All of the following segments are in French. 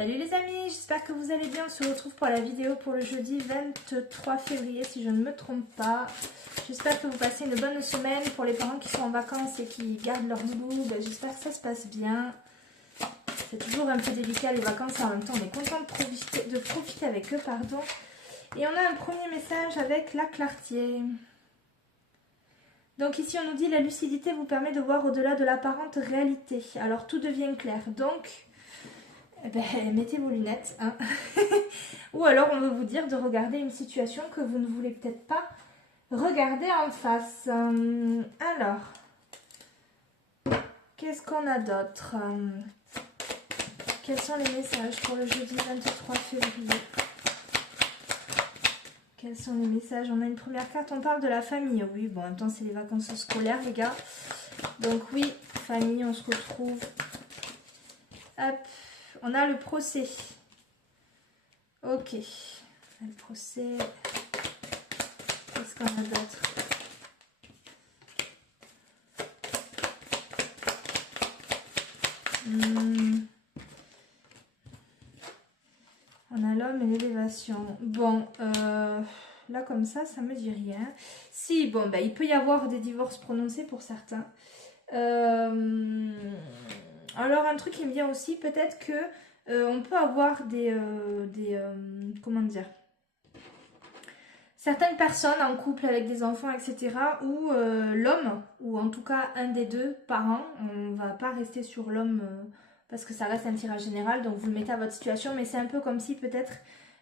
Salut les amis, j'espère que vous allez bien. On se retrouve pour la vidéo pour le jeudi 23 février si je ne me trompe pas. J'espère que vous passez une bonne semaine. Pour les parents qui sont en vacances et qui gardent leur boulot, j'espère que ça se passe bien. C'est toujours un peu délicat les vacances, en même temps on est content de profiter avec eux, pardon. Et on a un premier message avec la clarté. Donc ici on nous dit la lucidité vous permet de voir au-delà de l'apparente réalité. Alors tout devient clair. Donc mettez vos lunettes. Hein. Ou alors on veut vous dire de regarder une situation que vous ne voulez peut-être pas regarder en face. Alors, qu'est-ce qu'on a d'autre? Quels sont les messages pour le jeudi 23 février? Quels sont les messages? On a une première carte, on parle de la famille. Oui, bon, en même temps, c'est les vacances scolaires, les gars. Donc oui, famille, on se retrouve. Hop, on a le procès. Ok, le procès. Qu'est-ce qu'on a d'autre? On a l'homme et l'élévation. Bon, là comme ça me dit rien. Si, bon, il peut y avoir des divorces prononcés pour certains. Alors un truc qui me vient aussi, peut-être que on peut avoir comment dire, certaines personnes en couple avec des enfants, etc. où l'homme, ou en tout cas un des deux parents, on va pas rester sur l'homme parce que ça reste un tirage général, donc vous le mettez à votre situation, mais c'est un peu comme si peut-être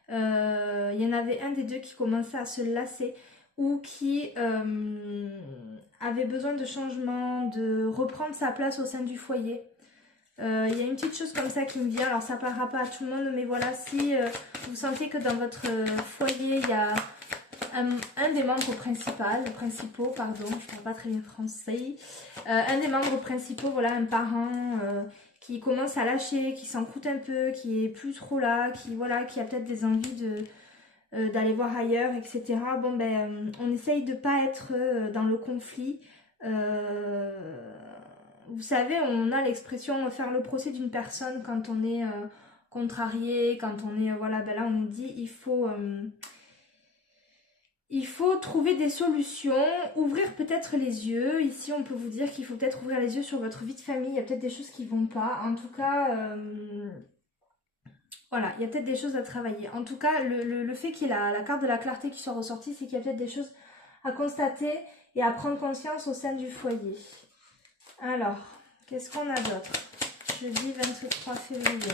il y en avait un des deux qui commençait à se lasser ou qui avait besoin de changement, de reprendre sa place au sein du foyer. Il y a une petite chose comme ça qui me vient, alors ça parlera pas à tout le monde, mais voilà, si vous sentez que dans votre foyer, il y a un des membres principaux, pardon, je parle pas très bien français, un des membres principaux, voilà, un parent qui commence à lâcher, qui s'en croûte un peu, qui est plus trop là, qui a peut-être des envies d'aller voir ailleurs, etc. Bon, on essaye de pas être dans le conflit. Vous savez, on a l'expression faire le procès d'une personne quand on est contrarié, quand on est, voilà, là on nous dit il faut trouver des solutions, ouvrir peut-être les yeux. Ici, on peut vous dire qu'il faut peut-être ouvrir les yeux sur votre vie de famille. Il y a peut-être des choses qui ne vont pas. En tout cas, voilà, il y a peut-être des choses à travailler. En tout cas, le fait qu'il y ait la carte de la clarté qui soit ressortie, c'est qu'il y a peut-être des choses à constater et à prendre conscience au sein du foyer. Alors, qu'est-ce qu'on a d'autre? Jeudi 23 février.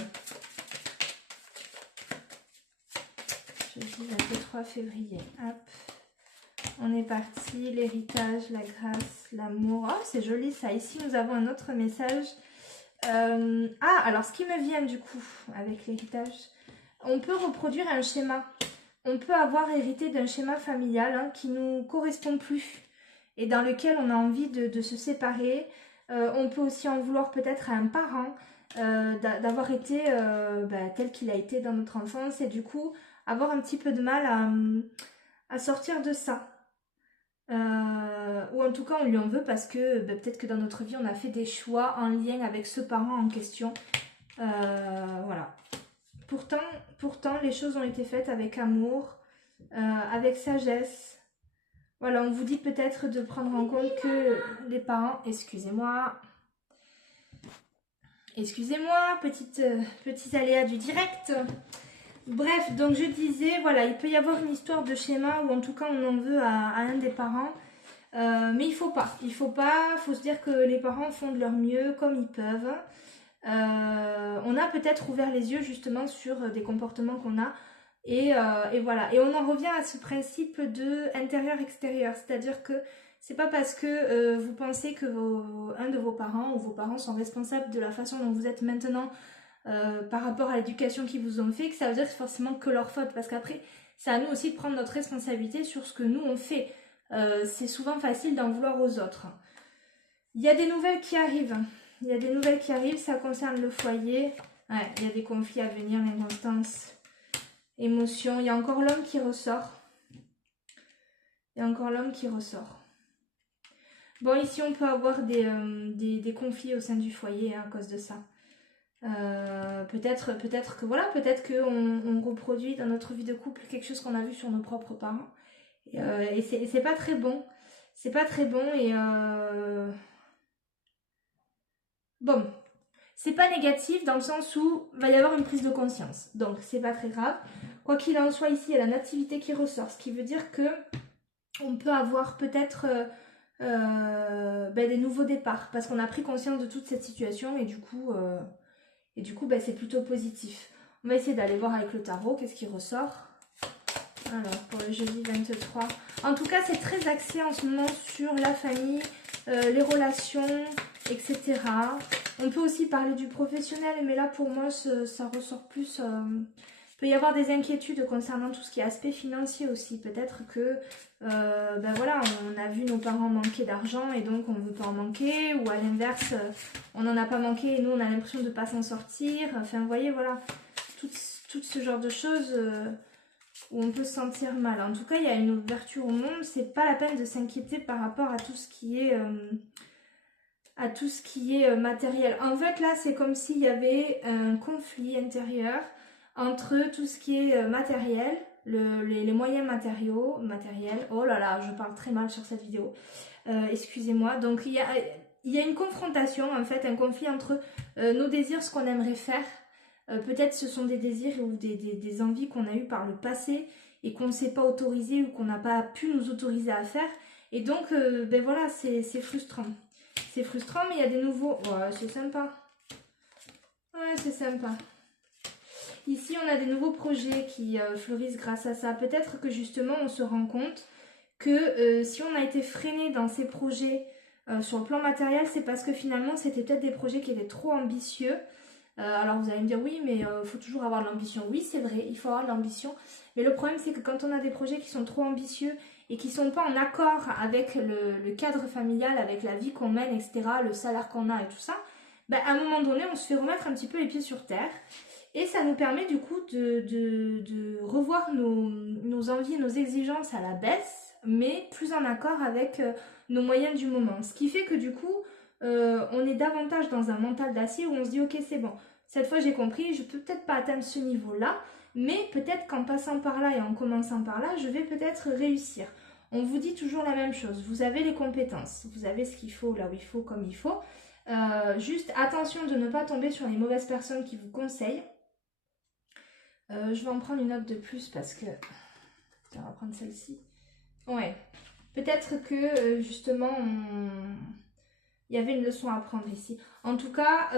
Jeudi 23 février. Hop. On est parti. L'héritage, la grâce, l'amour. Oh, c'est joli ça. Ici, nous avons un autre message. Alors ce qui me vient du coup avec l'héritage, on peut reproduire un schéma. On peut avoir hérité d'un schéma familial qui ne nous correspond plus et dans lequel on a envie de se séparer. On peut aussi en vouloir peut-être à un parent d'avoir été tel qu'il a été dans notre enfance et du coup avoir un petit peu de mal à sortir de ça. Ou en tout cas on lui en veut parce que peut-être que dans notre vie on a fait des choix en lien avec ce parent en question. Voilà. Pourtant les choses ont été faites avec amour, avec sagesse. Voilà, on vous dit peut-être de prendre en compte que les parents, excusez-moi, petits aléas du direct. Bref, donc je disais, voilà, il peut y avoir une histoire de schéma ou en tout cas on en veut à un des parents. Mais il faut se dire que les parents font de leur mieux comme ils peuvent. On a peut-être ouvert les yeux justement sur des comportements qu'on a. Et voilà. Et on en revient à ce principe de intérieur-extérieur. C'est-à-dire que c'est pas parce que vous pensez que un de vos parents ou vos parents sont responsables de la façon dont vous êtes maintenant par rapport à l'éducation qu'ils vous ont fait, que ça veut dire forcément que leur faute. Parce qu'après, c'est à nous aussi de prendre notre responsabilité sur ce que nous on fait. C'est souvent facile d'en vouloir aux autres. Il y a des nouvelles qui arrivent. Ça concerne le foyer. Ouais, il y a des conflits à venir, l'inconstance, émotion. Il y a encore l'homme qui ressort. Bon, ici, on peut avoir des conflits au sein du foyer à cause de ça. Peut-être que voilà, peut-être qu'on reproduit dans notre vie de couple quelque chose qu'on a vu sur nos propres parents. Et c'est pas très bon. C'est pas très bon bon, c'est pas négatif dans le sens où il va y avoir une prise de conscience. Donc c'est pas très grave. Quoi qu'il en soit, ici il y a la nativité qui ressort, ce qui veut dire que on peut avoir peut-être des nouveaux départs parce qu'on a pris conscience de toute cette situation et du coup c'est plutôt positif. On va essayer d'aller voir avec le tarot qu'est-ce qui ressort. Alors pour le jeudi 23. En tout cas c'est très axé en ce moment sur la famille, les relations, etc. On peut aussi parler du professionnel, mais là pour moi ça ressort plus. Il peut y avoir des inquiétudes concernant tout ce qui est aspect financier aussi. Peut-être que voilà, on a vu nos parents manquer d'argent et donc on ne veut pas en manquer, ou à l'inverse, on n'en a pas manqué et nous on a l'impression de ne pas s'en sortir. Enfin, vous voyez, voilà, tout ce genre de choses où on peut se sentir mal. En tout cas, il y a une ouverture au monde. C'est pas la peine de s'inquiéter par rapport à tout ce qui est matériel. En fait, là, c'est comme s'il y avait un conflit intérieur entre tout ce qui est matériel, les moyens matériels. Oh là là, je parle très mal sur cette vidéo. Excusez-moi. Donc, il y a une confrontation, en fait, un conflit entre nos désirs, ce qu'on aimerait faire. Peut-être ce sont des désirs ou des envies qu'on a eues par le passé et qu'on ne s'est pas autorisé ou qu'on n'a pas pu nous autoriser à faire. Et donc, voilà, c'est frustrant. C'est frustrant, mais il y a des nouveaux... Ouais, c'est sympa. Ouais, c'est sympa. Ici, on a des nouveaux projets qui fleurissent grâce à ça. Peut-être que justement, on se rend compte que si on a été freiné dans ces projets sur le plan matériel, c'est parce que finalement, c'était peut-être des projets qui étaient trop ambitieux. Alors vous allez me dire, oui, mais il faut toujours avoir de l'ambition. Oui, c'est vrai, il faut avoir de l'ambition. Mais le problème, c'est que quand on a des projets qui sont trop ambitieux et qui ne sont pas en accord avec le cadre familial, avec la vie qu'on mène, etc., le salaire qu'on a et tout ça, à un moment donné, on se fait remettre un petit peu les pieds sur terre. Et ça nous permet du coup de revoir nos envies, nos exigences à la baisse, mais plus en accord avec nos moyens du moment. Ce qui fait que du coup, on est davantage dans un mental d'acier où on se dit ok, c'est bon, cette fois j'ai compris, je peux peut-être pas atteindre ce niveau-là, mais peut-être qu'en passant par là et en commençant par là, je vais peut-être réussir. On vous dit toujours la même chose, vous avez les compétences, vous avez ce qu'il faut là où il faut, comme il faut. Juste attention de ne pas tomber sur les mauvaises personnes qui vous conseillent. Je vais en prendre une autre de plus parce que... On va prendre celle-ci. Ouais. Peut-être que justement, il y avait une leçon à prendre ici. En tout cas,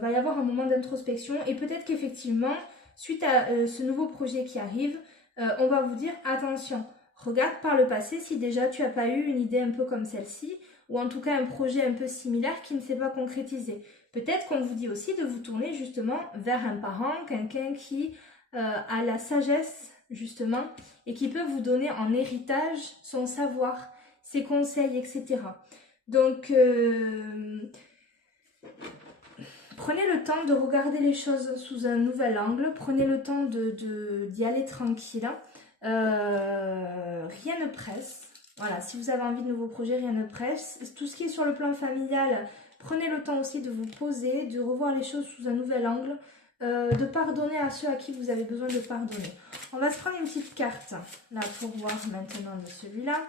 va y avoir un moment d'introspection et peut-être qu'effectivement, suite à ce nouveau projet qui arrive, on va vous dire attention, regarde par le passé si déjà tu n'as pas eu une idée un peu comme celle-ci ou en tout cas un projet un peu similaire qui ne s'est pas concrétisé. Peut-être qu'on vous dit aussi de vous tourner justement vers un parent, quelqu'un qui a la sagesse justement et qui peut vous donner en héritage son savoir, ses conseils, etc. Donc, prenez le temps de regarder les choses sous un nouvel angle, prenez le temps d'y aller tranquille. Rien ne presse. Voilà, si vous avez envie de nouveaux projets, rien ne presse. Tout ce qui est sur le plan familial, prenez le temps aussi de vous poser, de revoir les choses sous un nouvel angle, de pardonner à ceux à qui vous avez besoin de pardonner. On va se prendre une petite carte, là, pour voir maintenant de celui-là.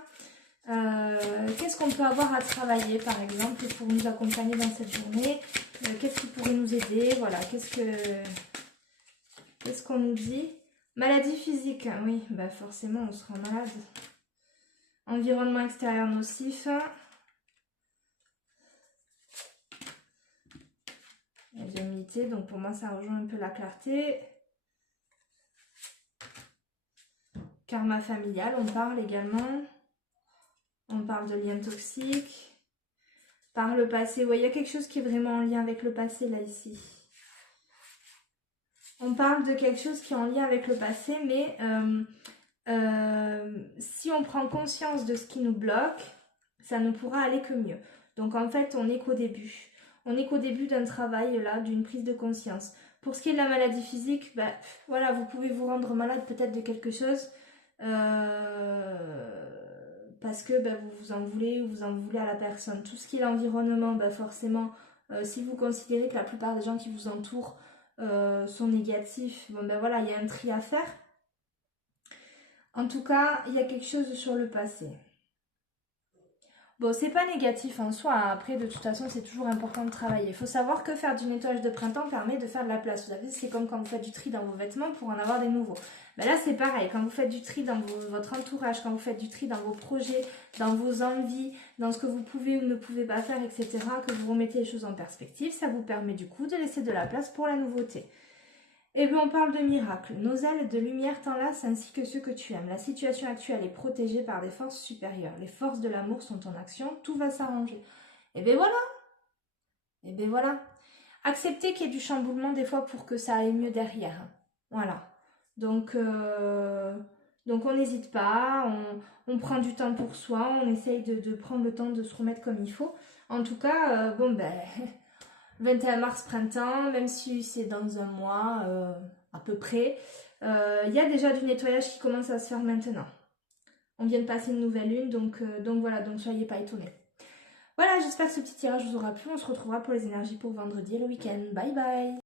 Qu'est-ce qu'on peut avoir à travailler, par exemple, pour nous accompagner dans cette journée? Qu'est-ce qui pourrait nous aider? Voilà, qu'est-ce qu'on nous dit? Maladie physique, oui, forcément, on sera malade. Environnement extérieur nocif. Il y a de l'humidité, donc pour moi, ça rejoint un peu la clarté. Karma familial, on parle également. On parle de liens toxiques. Par le passé, ouais, il y a quelque chose qui est vraiment en lien avec le passé, là, ici. On parle de quelque chose qui est en lien avec le passé, mais si on prend conscience de ce qui nous bloque, ça ne pourra aller que mieux. Donc, en fait, on n'est qu'au début. On n'est qu'au début d'un travail, là, d'une prise de conscience. Pour ce qui est de la maladie physique, voilà, vous pouvez vous rendre malade peut-être de quelque chose. Parce que vous vous en voulez ou vous en voulez à la personne. Tout ce qui est l'environnement, forcément, Si vous considérez que la plupart des gens qui vous entourent sont négatifs, bon ben voilà, il y a un tri à faire. En tout cas, il y a quelque chose sur le passé. Bon, c'est pas négatif en soi, hein. Après, de toute façon, c'est toujours important de travailler. Il faut savoir que faire du nettoyage de printemps permet de faire de la place. Vous savez, c'est comme quand vous faites du tri dans vos vêtements pour en avoir des nouveaux. Ben là, c'est pareil. Quand vous faites du tri dans votre entourage, quand vous faites du tri dans vos projets, dans vos envies, dans ce que vous pouvez ou ne pouvez pas faire, etc., que vous remettez les choses en perspective, ça vous permet du coup de laisser de la place pour la nouveauté. Et bien on parle de miracle. Nos ailes de lumière t'enlacent ainsi que ceux que tu aimes. La situation actuelle est protégée par des forces supérieures. Les forces de l'amour sont en action, tout va s'arranger. Et bien voilà. Et bien voilà. Acceptez qu'il y ait du chamboulement des fois pour que ça aille mieux derrière. Voilà. Donc on n'hésite pas, on prend du temps pour soi, on essaye de prendre le temps de se remettre comme il faut. En tout cas, bon ben... 21 mars printemps, même si c'est dans un mois à peu près, il y a déjà du nettoyage qui commence à se faire maintenant. On vient de passer une nouvelle lune, donc voilà, donc soyez pas étonnés. Voilà, j'espère que ce petit tirage vous aura plu. On se retrouvera pour les énergies pour vendredi et le week-end. Bye bye!